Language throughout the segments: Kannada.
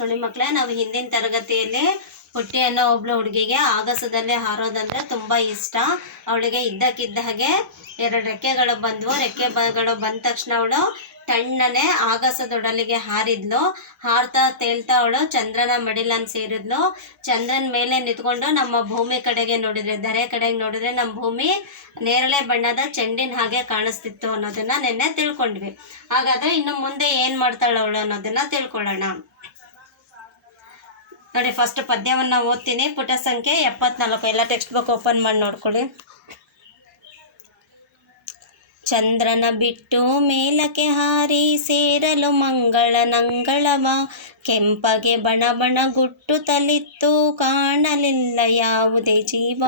ನೋಡಿ ಮಕ್ಕಳೇ, ನಾವು ಹಿಂದಿನ ತರಗತಿಯಲ್ಲಿ ಪುಟ್ಟಿ ಅನ್ನೋ ಒಬ್ಳು ಹುಡುಗಿಗೆ ಆಗಸದಲ್ಲಿ ಹಾರೋದಂದ್ರೆ ತುಂಬ ಇಷ್ಟ. ಅವಳಿಗೆ ಇದ್ದಕ್ಕಿದ್ದ ಹಾಗೆ 2 ರೆಕ್ಕೆಗಳು ಬಂದವು. ರೆಕ್ಕೆಗಳು ಬಂದ ತಕ್ಷಣ ಅವಳು ತಣ್ಣನೆ ಆಗಸದೊಡಲಿಗೆ ಹಾರಿದ್ಲು. ಹಾರ್ತಾ ತೇಲ್ತಾ ಅವಳು ಚಂದ್ರನ ಮಡಿಲನ್ನು ಸೇರಿದ್ಲು. ಚಂದ್ರನ ಮೇಲೆ ನಿಂತ್ಕೊಂಡು ನಮ್ಮ ಭೂಮಿ ಕಡೆಗೆ ನೋಡಿದ್ರೆ, ಧರೆ ಕಡೆಗೆ ನೋಡಿದ್ರೆ ನಮ್ಮ ಭೂಮಿ ನೇರಳೆ ಬಣ್ಣದ ಚೆಂಡಿನ ಹಾಗೆ ಕಾಣಿಸ್ತಿತ್ತು ಅನ್ನೋದನ್ನ ನಿನ್ನೆ ತಿಳ್ಕೊಂಡ್ವಿ. ಹಾಗಾದ್ರೆ ಇನ್ನು ಮುಂದೆ ಏನು ಮಾಡ್ತಾಳೆ ಅವಳು ಅನ್ನೋದನ್ನ ತಿಳ್ಕೊಳ್ಳೋಣ. ನೋಡಿ, ಫಸ್ಟ್ ಪದ್ಯವನ್ನು ಓದ್ತೀನಿ. ಪುಟ ಸಂಖ್ಯೆ 74. ಎಲ್ಲ ಟೆಕ್ಸ್ಟ್ ಬುಕ್ ಓಪನ್ ಮಾಡಿ ನೋಡ್ಕೊಳ್ಳಿ. ಚಂದ್ರನ ಬಿಟ್ಟು ಮೇಲಕ್ಕೆ ಹಾರಿ ಸೇರಲು ಮಂಗಳ ನಂಗಳವ, ಕೆಂಪಗೆ ಬಣ ಬಣ ಗುಟ್ಟು ತಲಿತ್ತು ಕಾಣಲಿಲ್ಲ ಯಾವುದೇ ಜೀವ.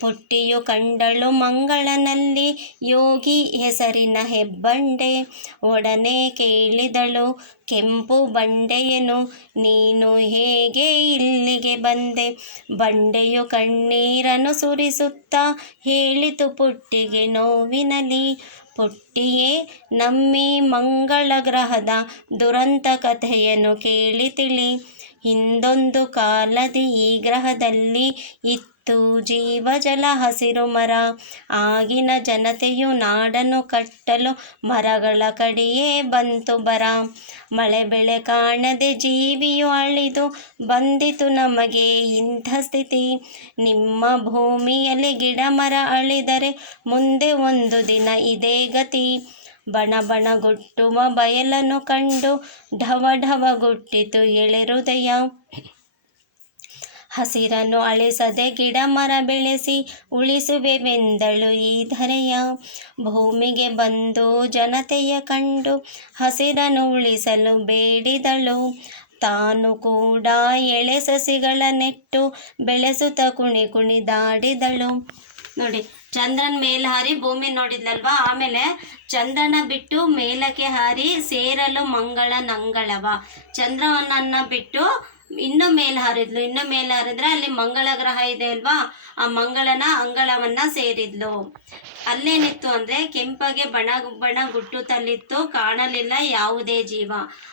ಪುಟ್ಟಿಯು ಕಂಡಳು ಮಂಗಳನಲ್ಲಿ ಯೋಗಿ ಹೆಸರಿನ ಹೆಬ್ಬಂಡೆ, ಒಡನೆ ಕೇಳಿದಳು ಕೆಂಪು ಬಂಡೆಯನು ನೀನು ಹೇಗೆ ಇಲ್ಲಿಗೆ ಬಂದೆ. ಬಂಡೆಯು ಕಣ್ಣೀರನ್ನು ಸುರಿಸುತ್ತಾ ಹೇಳಿತು ಪುಟ್ಟಿಗೆ ನೋವಿನಲಿ, ಪುಟ್ಟಿಯೇ ನಮ್ಮಿ ಮಂಗಳ ಗ್ರಹದ ದುರಂತ ಕಥೆಯನ್ನು ಕೇಳಿ ತಿಳಿ. ಹಿಂದೊಂದು ಕಾಲದಿ ಈ ಗ್ರಹದಲ್ಲಿ ಇತ್ತು ಜೀವ ಜಲ ಹಸಿರು ಮರ, ಆಗಿನ ಜನತೆಯು ನಾಡನ್ನು ಕಟ್ಟಲು ಮರಗಳ ಕಡೆಯೇ ಬಂತು ಬರ. ಮಳೆ ಬೆಳೆ ಕಾಣದೆ ಜೀವಿಯು ಅಳಿದು ಬಂದಿತು ನಮಗೆ ಇಂಥ ಸ್ಥಿತಿ. ನಿಮ್ಮ ಭೂಮಿಯಲ್ಲಿ ಗಿಡ ಮರ ಅಳಿದರೆ ಮುಂದೆ ಒಂದು ದಿನ ಇದೇ ಗತಿ. ಬಣ ಬಣ ಗುಟ್ಟುವ ಬಯಲನ್ನು ಕಂಡು ಢವ ಢವ ಗುಟ್ಟಿತು ಎಳೆ ಹೃದಯ. ಹಸಿರನ್ನು ಅಳಿಸದೆ ಗಿಡ ಮರ ಬೆಳೆಸಿ ಉಳಿಸುವೆವೆಂದಳು ಈ ಧರೆಯ. ಭೂಮಿಗೆ ಬಂದು ಜನತೆಯ ಕಂಡು ಹಸಿರನ್ನು ಉಳಿಸಲು ಬೇಡಿದಳು. ತಾನು ಕೂಡ ಎಳೆ ಸಸಿಗಳ ನೆಟ್ಟು ಬೆಳೆಸುತ್ತ ಕುಣಿ ಕುಣಿದಾಡಿದಳು. ನೋಡಿ, ಚಂದ್ರನ ಮೇಲೆ ಹಾರಿ ಭೂಮಿ ನೋಡಿದ್ಲಲ್ವಾ, ಆಮೇಲೆ ಚಂದ್ರನ ಬಿಟ್ಟು ಮೇಲಕ್ಕೆ ಹಾರಿ ಸೇರಲು ಮಂಗಳ ನಂಗಳವ. ಚಂದ್ರನನ್ನ ಬಿಟ್ಟು ಇನ್ನು ಮೇಲೆ ಹಾರಿದ್ಲು. ಇನ್ನು ಮೇಲೆ ಹಾರಿದ್ರೆ ಅಲ್ಲಿ ಮಂಗಳ ಗ್ರಹ ಇದೆ ಅಲ್ವಾ, ಆ ಮಂಗಳನ ಅಂಗಳವನ್ನ ಸೇರಿದ್ಲು. ಅಲ್ಲೇನಿತ್ತು ಅಂದ್ರೆ ಕೆಂಪಗೆ ಬಣ ಬಣ ಗುಟ್ಟುತ್ತಲಿತ್ತು ಕಾಣಲಿಲ್ಲ ಯಾವುದೇ ಜೀವ.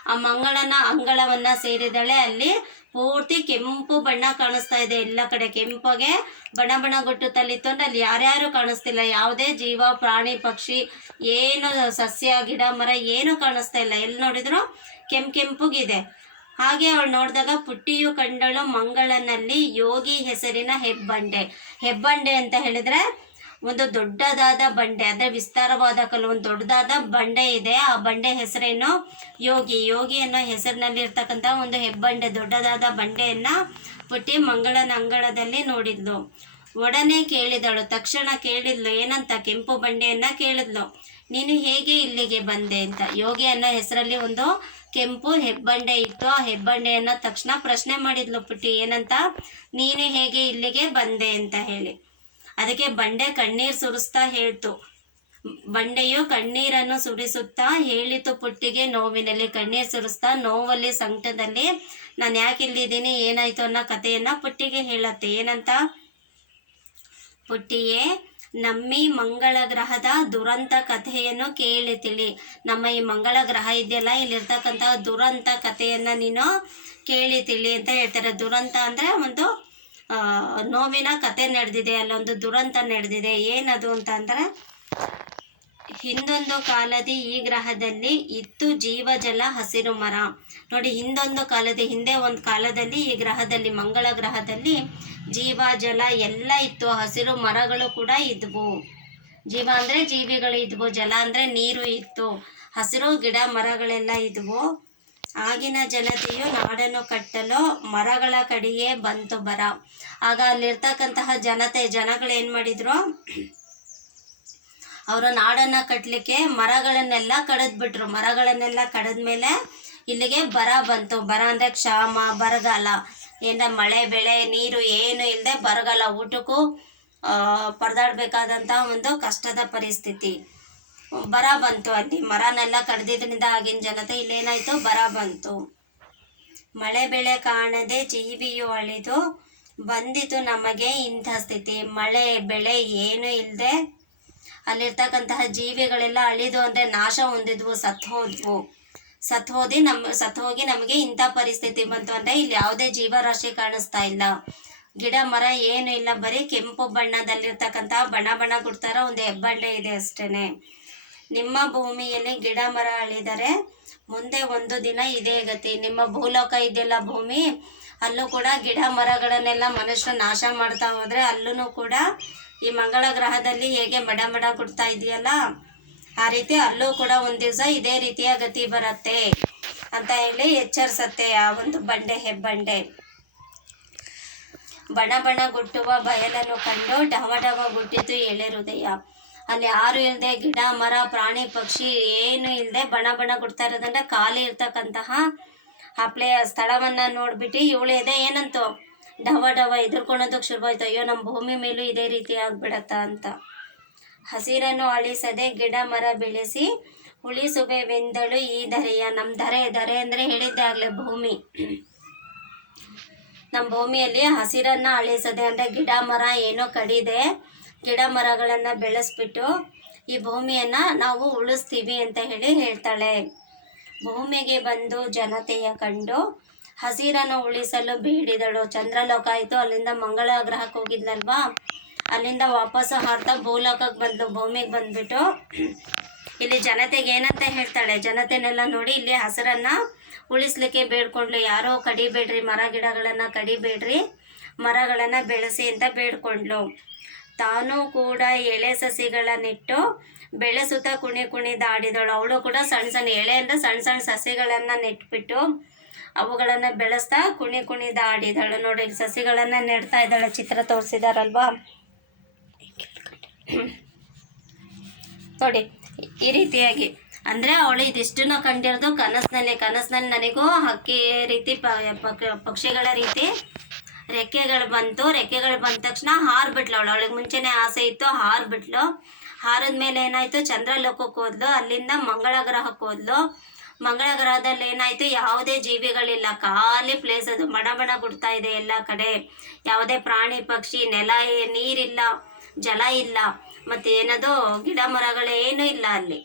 ಆ ಮಂಗಳನ ಅಂಗಳವನ್ನ ಸೇರಿದಳೆ. ಅಲ್ಲಿ ಪೂರ್ತಿ ಕೆಂಪು ಬಣ್ಣ ಕಾಣಿಸ್ತಾ ಇದೆ. ಎಲ್ಲ ಕಡೆ ಕೆಂಪಗೆ ಬಣ ಬಣ ಗುಟ್ಟುತ್ತಲಿತ್ತು ಅಂದ್ರೆ ಅಲ್ಲಿ ಯಾರ್ಯಾರು ಕಾಣಿಸ್ತಿಲ್ಲ. ಯಾವುದೇ ಜೀವ ಪ್ರಾಣಿ ಪಕ್ಷಿ ಏನು ಸಸ್ಯ ಗಿಡ ಮರ ಏನು ಕಾಣಿಸ್ತಾ ಇಲ್ಲ. ಎಲ್ಲಿ ನೋಡಿದ್ರು ಕೆಂಪುಗಿದೆ. ಹಾಗೆ ಅವಳು ನೋಡಿದಾಗ ಪುಟ್ಟಿಯು ಕಂಡಳು ಮಂಗಳನಲ್ಲಿ ಯೋಗಿ ಹೆಸರಿನ ಹೆಬ್ಬಂಡೆ. ಹೆಬ್ಬಂಡೆ ಅಂತ ಹೇಳಿದ್ರೆ ಒಂದು ದೊಡ್ಡದಾದ ಬಂಡೆ, ಅಂದರೆ ವಿಸ್ತಾರವಾದ ಕಲ್ಲು, ಒಂದು ದೊಡ್ಡದಾದ ಬಂಡೆ ಇದೆ. ಆ ಬಂಡೆ ಹೆಸರೇನು? ಯೋಗಿ. ಯೋಗಿ ಅನ್ನೋ ಹೆಸರಿನಲ್ಲಿ ಇರ್ತಕ್ಕಂಥ ಒಂದು ಹೆಬ್ಬಂಡೆ, ದೊಡ್ಡದಾದ ಬಂಡೆಯನ್ನ ಪುಟ್ಟಿ ಮಂಗಳನ ಅಂಗಳದಲ್ಲಿ ನೋಡಿದ್ಲು. ಒಡನೆ ಕೇಳಿದಳು, ತಕ್ಷಣ ಕೇಳಿದ್ಲು. ಏನಂತ? ಕೆಂಪು ಬಂಡೆಯನ್ನ ಕೇಳಿದ್ಲು, ನೀನು ಹೇಗೆ ಇಲ್ಲಿಗೆ ಬಂದೆ ಅಂತ. ಯೋಗಿ ಅನ್ನೋ ಹೆಸರಲ್ಲಿ ಒಂದು ಕೆಂಪು ಹೆಬ್ಬಂಡೆ ಇತ್ತು. ಆ ಹೆಬ್ಬಂಡೆಯನ್ನ ತಕ್ಷಣ ಪ್ರಶ್ನೆ ಮಾಡಿದ್ಲು ಪುಟ್ಟಿ. ಏನಂತ? ನೀನು ಹೇಗೆ ಇಲ್ಲಿಗೆ ಬಂದೆ ಅಂತ ಹೇಳಿ. ಅದಕ್ಕೆ ಬಂಡೆ ಕಣ್ಣೀರು ಸುರಿಸ್ತಾ ಹೇಳ್ತು. ಬಂಡೆಯು ಕಣ್ಣೀರನ್ನು ಸುರಿಸುತ್ತಾ ಹೇಳಿತು ಪುಟ್ಟಿಗೆ ನೋವಿನಲ್ಲಿ. ಕಣ್ಣೀರು ಸುರಿಸ್ತಾ ನೋವಲ್ಲಿ ಸಂಕಟದಲ್ಲಿ ನಾನು ಯಾಕೆ ಇಲ್ಲಿದ್ದೀನಿ, ಏನಾಯ್ತು ಅನ್ನೋ ಕಥೆಯನ್ನ ಪುಟ್ಟಿಗೆ ಹೇಳತ್ತೆ. ಏನಂತ? ಪುಟ್ಟಿಯೇ ನಮ್ಮಿ ಮಂಗಳ ಗ್ರಹದ ದುರಂತ ಕಥೆಯನ್ನು ಕೇಳಿ ತಿಳಿ. ನಮ್ಮ ಈ ಮಂಗಳ ಗ್ರಹ ಇದೆಯಲ್ಲ, ಇಲ್ಲಿರ್ತಕ್ಕಂಥ ದುರಂತ ಕಥೆಯನ್ನ ನೀನು ಕೇಳಿ ತಿಳಿ ಅಂತ ಹೇಳ್ತಾರೆ. ದುರಂತ ಅಂದ್ರೆ ಒಂದು ನೋವಿನ ಕತೆ ನಡೆದಿದೆ, ಅಲ್ಲೊಂದು ದುರಂತ ನಡೆದಿದೆ. ಏನದು ಅಂತ ಅಂದ್ರೆ, ಹಿಂದೊಂದು ಕಾಲದಿ ಈ ಗ್ರಹದಲ್ಲಿ ಇತ್ತು ಜೀವ ಜಲ ಹಸಿರು ಮರ. ನೋಡಿ, ಹಿಂದೊಂದು ಕಾಲದಿ, ಹಿಂದೆ ಒಂದು ಕಾಲದಲ್ಲಿ ಈ ಗ್ರಹದಲ್ಲಿ, ಮಂಗಳ ಗ್ರಹದಲ್ಲಿ ಜೀವ ಜಲ ಎಲ್ಲ ಇತ್ತು. ಹಸಿರು ಮರಗಳು ಕೂಡ ಇದ್ವು. ಜೀವ ಅಂದ್ರೆ ಜೀವಿಗಳು ಇದ್ವು, ಜಲ ಅಂದ್ರೆ ನೀರು ಇತ್ತು, ಹಸಿರು ಗಿಡ ಮರಗಳೆಲ್ಲ ಇದ್ವು. ಆಗಿನ ಜನತೆಯು ನಾಡನ್ನು ಕಟ್ಟಲು ಮರಗಳ ಕಡೆಯೇ ಬಂತು ಬರ. ಆಗ ಅಲ್ಲಿರ್ತಕ್ಕಂತಹ ಜನಗಳು ಏನ್ ಮಾಡಿದ್ರು, ಅವರ ನಾಡನ್ನ ಕಟ್ಟಲಿಕ್ಕೆ ಮರಗಳನ್ನೆಲ್ಲ ಕಡಿದ್ಬಿಟ್ರು. ಮರಗಳನ್ನೆಲ್ಲ ಕಡಿದ್ಮೇಲೆ ಇಲ್ಲಿಗೆ ಬರ ಬಂತು. ಬರ ಅಂದ್ರೆ ಕ್ಷಾಮ, ಬರಗಾಲ, ಏನ ಮಳೆ ಬೆಳೆ ನೀರು ಏನು ಇಲ್ಲದೆ ಬರಗಾಲ, ಊಟಕ್ಕೂ ಪರದಾಡ್ಬೇಕಾದಂಥ ಒಂದು ಕಷ್ಟದ ಪರಿಸ್ಥಿತಿ. ಬರ ಬಂತು. ಅಲ್ಲಿ ಮರನೆಲ್ಲ ಕಡ್ದಿದ್ರಿಂದ ಆಗಿನ ಜನತೆ ಇಲ್ಲೇನಾಯ್ತು, ಬರ ಬಂತು. ಮಳೆ ಬೆಳೆ ಕಾಣದೆ ಜೀವಿಯು ಅಳಿದು ಬಂದಿತು ನಮಗೆ ಇಂಥ ಸ್ಥಿತಿ. ಮಳೆ ಬೆಳೆ ಏನು ಇಲ್ಲದೆ ಅಲ್ಲಿರ್ತಕ್ಕಂತಹ ಜೀವಿಗಳೆಲ್ಲ ಅಳಿದು ಅಂದರೆ ನಾಶ ಹೊಂದಿದ್ವು, ಸತ್ತು ಹೋದ್ವು. ಸತ್ತೋಗಿ ನಮಗೆ ಇಂಥ ಪರಿಸ್ಥಿತಿ ಬಂತು ಅಂದರೆ ಇಲ್ಲಿ ಯಾವುದೇ ಜೀವರಾಶಿ ಕಾಣಿಸ್ತಾ ಇಲ್ಲ. ಗಿಡ ಮರ ಏನು ಇಲ್ಲ, ಬರೀ ಕೆಂಪು ಬಣ್ಣದಲ್ಲಿರ್ತಕ್ಕಂಥ ಬಣ್ಣ ಕೊಡ್ತಾರ ಒಂದು ಹೆಬ್ಬಂಡೆ ಇದೆ ಅಷ್ಟೇ. ನಿಮ್ಮ ಭೂಮಿಯಲ್ಲಿ ಗಿಡ ಮರ ಅಳಿದರೆ ಮುಂದೆ ಒಂದು ದಿನ ಇದೇ ಗತಿ. ನಿಮ್ಮ ಭೂಲೋಕ ಇದೆಯಲ್ಲ ಭೂಮಿ, ಅಲ್ಲೂ ಕೂಡ ಗಿಡ ಮರಗಳನ್ನೆಲ್ಲ ಮನುಷ್ಯರು ನಾಶ ಮಾಡ್ತಾ ಹೋದರೆ ಅಲ್ಲೂ ಕೂಡ ಈ ಮಂಗಳ ಗ್ರಹದಲ್ಲಿ ಹೇಗೆ ಮಡ ಕೊಡ್ತಾ ಇದೆಯಲ್ಲ, ಆ ರೀತಿ ಅಲ್ಲೂ ಕೂಡ ಒಂದು ದಿವಸ ಇದೇ ರೀತಿಯ ಗತಿ ಬರುತ್ತೆ ಅಂತ ಹೇಳಿ ಎಚ್ಚರಿಸತ್ತೆ ಆ ಒಂದು ಹೆಬ್ಬಂಡೆ. ಬಣ ಗುಟ್ಟುವ ಬಯಲನ್ನು ಕಂಡು ಡವ ಗುಟ್ಟಿತು ಎಳೆ ಹೃದಯ. ಅಲ್ಲಿ ಯಾರು ಇಲ್ಲದೆ, ಗಿಡ ಮರ ಪ್ರಾಣಿ ಪಕ್ಷಿ ಏನು ಇಲ್ಲದೆ ಬಣ ಗುಡ್ತಾ ಇರೋದಂದ್ರೆ ಖಾಲಿ ಇರ್ತಕ್ಕಂತಹ ಆ ಸ್ಥಳವನ್ನು ನೋಡ್ಬಿಟ್ಟು ಇವಳು ಇದೆ ಏನಂತು ಡವ ಎದುರ್ಕೊಳೋದಕ್ಕೆ ಶುರುವಾಯ್ತು. ಅಯ್ಯೋ ನಮ್ಮ ಭೂಮಿ ಮೇಲೂ ಇದೇ ರೀತಿ ಆಗ್ಬಿಡತ್ತಾ ಅಂತ. ಹಸಿರನ್ನು ಅಳಿಸದೆ ಗಿಡ ಮರ ಬೆಳೆಸಿ ಉಳಿಸುವೆವೆಂದಳು ಈ ಧರೆಯ. ನಮ್ಮ ಧರೆ ಅಂದರೆ ಹೇಳಿದ್ದೆ ಆಗಲೇ ಭೂಮಿ. ನಮ್ಮ ಭೂಮಿಯಲ್ಲಿ ಹಸಿರನ್ನು ಅಳಿಸದೆ ಅಂದರೆ ಗಿಡ ಮರ ಏನೋ ಕಡಿದೆ, ಗಿಡ ಮರಗಳನ್ನು ಬೆಳೆಸ್ಬಿಟ್ಟು ಈ ಭೂಮಿಯನ್ನು ನಾವು ಉಳಿಸ್ತೀವಿ ಅಂತ ಹೇಳ್ತಾಳೆ. ಭೂಮಿಗೆ ಬಂದು ಜನತೆಯ ಕಂಡು ಹಸಿರನ್ನು ಉಳಿಸಲು ಬೇಡಿದಳು. ಚಂದ್ರಲೋಕ ಆಯಿತು, ಅಲ್ಲಿಂದ ಮಂಗಳ ಗ್ರಹಕ್ಕೆ ಹೋಗಿದ್ಲಲ್ವಾ, ಅಲ್ಲಿಂದ ವಾಪಸ್ಸು ಹಾರ್ತಾ ಭೂಲೋಕಕ್ಕೆ ಬಂದು ಭೂಮಿಗೆ ಬಂದ್ಬಿಟ್ಟು ಇಲ್ಲಿ ಜನತೆಗೆ ಏನಂತ ಹೇಳ್ತಾಳೆ, ಜನತೆನೆಲ್ಲ ನೋಡಿ ಇಲ್ಲಿ ಹಸಿರನ್ನು ಉಳಿಸ್ಲಿಕ್ಕೆ ಬೇಡ್ಕೊಂಡ್ಲು. ಯಾರೋ ಕಡಿಬೇಡ್ರಿ, ಮರ ಗಿಡಗಳನ್ನು ಕಡಿಬೇಡ್ರಿ, ಮರಗಳನ್ನು ಬೆಳೆಸಿ ಅಂತ ಬೇಡ್ಕೊಂಡ್ಲು. ತಾನೂ ಕೂಡ ಎಳೆ ಸಸಿಗಳನ್ನಿಟ್ಟು ಬೆಳೆಸುತ್ತಾ ಕುಣಿದಾಡಿದಳು. ಅವಳು ಕೂಡ ಸಣ್ಣ ಎಳೆ ಅಂದರೆ ಸಣ್ಣ ಸಸಿಗಳನ್ನು ನೆಟ್ಬಿಟ್ಟು ಅವುಗಳನ್ನು ಬೆಳೆಸ್ತಾ ಕುಣಿದಾಡಿದಳು. ನೋಡಿ ಸಸಿಗಳನ್ನು ನೆಡ್ತಾ ಇದ್ದಾಳೆ, ಚಿತ್ರ ತೋರಿಸಿದಾರಲ್ವಾ ನೋಡಿ ಈ ರೀತಿಯಾಗಿ. ಅಂದರೆ ಅವಳು ಇದಿಷ್ಟನ್ನು ಕಂಡಿರೋದು ಕನಸಿನಲ್ಲಿ ನನಗೂ ಹಕ್ಕಿ ರೀತಿ ಪಕ್ಷಿಗಳ ರೀತಿ ರೆಕ್ಕೆಗಳು ಬಂದ ತಕ್ಷಣ ಹಾರ್ಬಿಟ್ಲು. ಅವಳಿಗೆ ಮುಂಚೆನೇ ಆಸೆ ಇತ್ತು, ಹಾರ್ಬಿಟ್ಲು. ಹಾರಿದ ಮೇಲೆ ಏನಾಯಿತು, ಚಂದ್ರಲೋಕಕ್ಕೆ ಹೋದ್ಲು, ಅಲ್ಲಿಂದ ಮಂಗಳ ಗ್ರಹಕ್ಕೆ ಹೋದ್ಲು. ಮಂಗಳ ಗ್ರಹದಲ್ಲಿ ಏನಾಯಿತು, ಯಾವುದೇ ಜೀವಿಗಳಿಲ್ಲ, ಖಾಲಿ ಪ್ಲೇಸ್ ಅದು, ಬಣ ಗುಡ್ತಾ ಇದೆ ಎಲ್ಲ ಕಡೆ. ಯಾವುದೇ ಪ್ರಾಣಿ ಪಕ್ಷಿ, ನೆಲ ನೀರಿಲ್ಲ, ಜಲ ಇಲ್ಲ, ಮತ್ತು ಏನದು ಗಿಡ ಮರಗಳೇನೂ ಇಲ್ಲ ಅಲ್ಲಿ.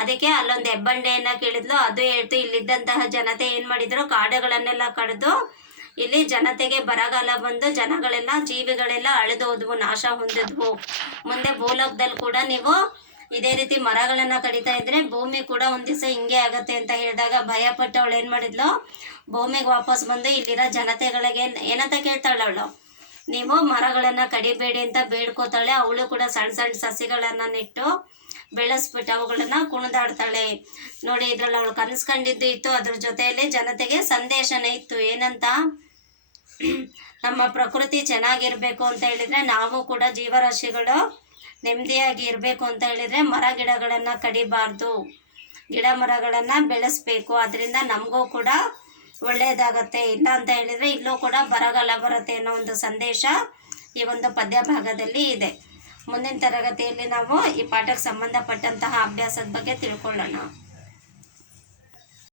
ಅದಕ್ಕೆ ಅಲ್ಲೊಂದು ಹೆಬ್ಬಂಡೆಯನ್ನು ಕೇಳಿದ್ಲು, ಅದು ಹೇಳ್ತು ಇಲ್ಲಿದ್ದಂತಹ ಜನತೆ ಏನು ಮಾಡಿದ್ರು, ಕಾಡುಗಳನ್ನೆಲ್ಲ ಕಡಿದು ಇಲ್ಲಿ ಜನತೆಗೆ ಬರಗಾಲ ಬಂದು ಜನಗಳೆಲ್ಲ ಜೀವಿಗಳೆಲ್ಲ ಅಳಿದು ಹೋದ್ವು, ನಾಶ ಹೊಂದಿದ್ವು. ಮುಂದೆ ಭೂಲೋಕದಲ್ಲಿ ಕೂಡ ನೀವು ಇದೇ ರೀತಿ ಮರಗಳನ್ನು ಕಡಿತಾ ಇದ್ರೆ ಭೂಮಿ ಕೂಡ ಒಂದು ದಿವಸ ಹಿಂಗೆ ಆಗತ್ತೆ ಅಂತ ಹೇಳಿದಾಗ ಭಯಪಟ್ಟು ಅವಳು ಏನು ಮಾಡಿದ್ಲು, ಭೂಮಿಗೆ ವಾಪಸ್ ಬಂದು ಇಲ್ಲಿರೋ ಜನತೆಗಳಿಗೆ ಏನಂತ ಕೇಳ್ತಾಳೆ ಅವಳು, ನೀವು ಮರಗಳನ್ನು ಕಡಿಬೇಡಿ ಅಂತ ಬೇಡ್ಕೋತಾಳೆ. ಅವಳು ಕೂಡ ಸಣ್ಣ ಸಸಿಗಳನ್ನು ನೆಟ್ಟು ಬೆಳೆಸ್ಬಿಟ್ಟು ಅವುಗಳನ್ನು ಕುಣಿದಾಡ್ತಾಳೆ. ನೋಡಿ ಇದ್ರಲ್ಲಿ ಅವಳು ಕನಸ್ಕೊಂಡಿದ್ದು ಇತ್ತು, ಅದ್ರ ಜೊತೆಯಲ್ಲಿ ಜನತೆಗೆ ಸಂದೇಶನೇ ಇತ್ತು. ಏನಂತ, ನಮ್ಮ ಪ್ರಕೃತಿ ಚೆನ್ನಾಗಿರ್ಬೇಕು ಅಂತ ಹೇಳಿದರೆ, ನಾವು ಕೂಡ ಜೀವರಾಶಿಗಳು ನೆಮ್ಮದಿಯಾಗಿ ಇರಬೇಕು ಅಂತ ಹೇಳಿದರೆ ಮರ ಗಿಡಗಳನ್ನು ಕಡಿಬಾರ್ದು, ಗಿಡ ಮರಗಳನ್ನು ಬೆಳೆಸಬೇಕು. ಅದರಿಂದ ನಮಗೂ ಕೂಡ ಒಳ್ಳೆಯದಾಗತ್ತೆ. ಇಲ್ಲ ಅಂತ ಹೇಳಿದರೆ ಇಲ್ಲೂ ಕೂಡ ಬರಗಾಲ ಬರುತ್ತೆ ಅನ್ನೋ ಒಂದು ಸಂದೇಶ ಈ ಒಂದು ಪದ್ಯ ಭಾಗದಲ್ಲಿ ಇದೆ. ಮುಂದಿನ ತರಗತಿಯಲ್ಲಿ ನಾವು ಈ ಪಾಠಕ್ಕೆ ಸಂಬಂಧಪಟ್ಟಂತಹ ಅಭ್ಯಾಸದ ಬಗ್ಗೆ ತಿಳ್ಕೊಳ್ಳೋಣ.